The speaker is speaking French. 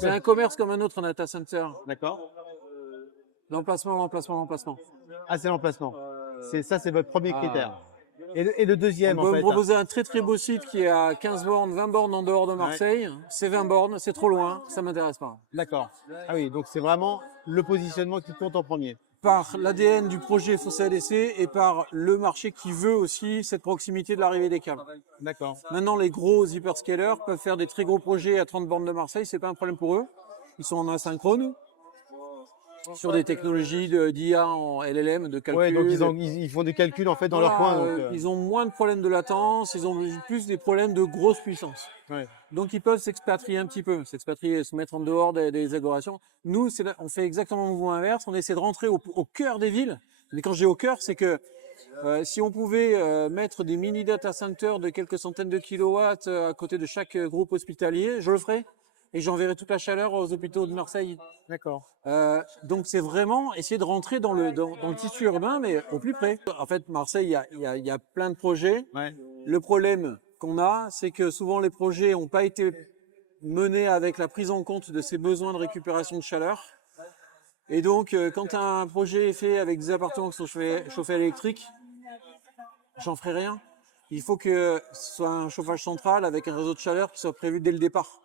C'est un commerce comme un autre, un data center. D'accord. L'emplacement, l'emplacement, l'emplacement. Ah, c'est l'emplacement. Ça, c'est votre premier critère. Ah. Et le On deuxième, en peut me fait. proposer un très très beau site qui est à 15 bornes, 20 bornes en dehors de Marseille. C'est 20 bornes, c'est trop loin, ça m'intéresse pas. D'accord. Ah oui, donc c'est vraiment le positionnement qui compte en premier. Par l'ADN du projet Fossé ADC et par le marché qui veut aussi cette proximité de l'arrivée des câbles. D'accord. Maintenant, les gros hyperscalers peuvent faire des très gros projets à 30 bornes de Marseille, c'est pas un problème pour eux. Ils sont en asynchrone sur des technologies d'IA en LLM, de calcul. Ouais, donc ils font des calculs en fait dans leur Voilà, coin. Donc, ils ont moins de problèmes de latence, ils ont plus des problèmes de grosse puissance. ouais. Donc ils peuvent s'expatrier un petit peu, s'expatrier, se mettre en dehors des agglomérations. Nous, on fait exactement le mouvement inverse, on essaie de rentrer au cœur des villes. Mais quand je dis au cœur, c'est que si on pouvait mettre des mini data centers de quelques centaines de kilowatts à côté de chaque groupe hospitalier, je le ferais. Et j'enverrai toute la chaleur aux hôpitaux de Marseille. D'accord. Donc c'est vraiment essayer de rentrer dans le tissu urbain, mais au plus près. En fait, Marseille, il y a plein de projets. Ouais. Le problème qu'on a, c'est que souvent les projets n'ont pas été menés avec la prise en compte de ces besoins de récupération de chaleur. Et donc, quand un projet est fait avec des appartements qui sont chauffés à l'électrique, j'en ferai rien. Il faut que ce soit un chauffage central avec un réseau de chaleur qui soit prévu dès le départ.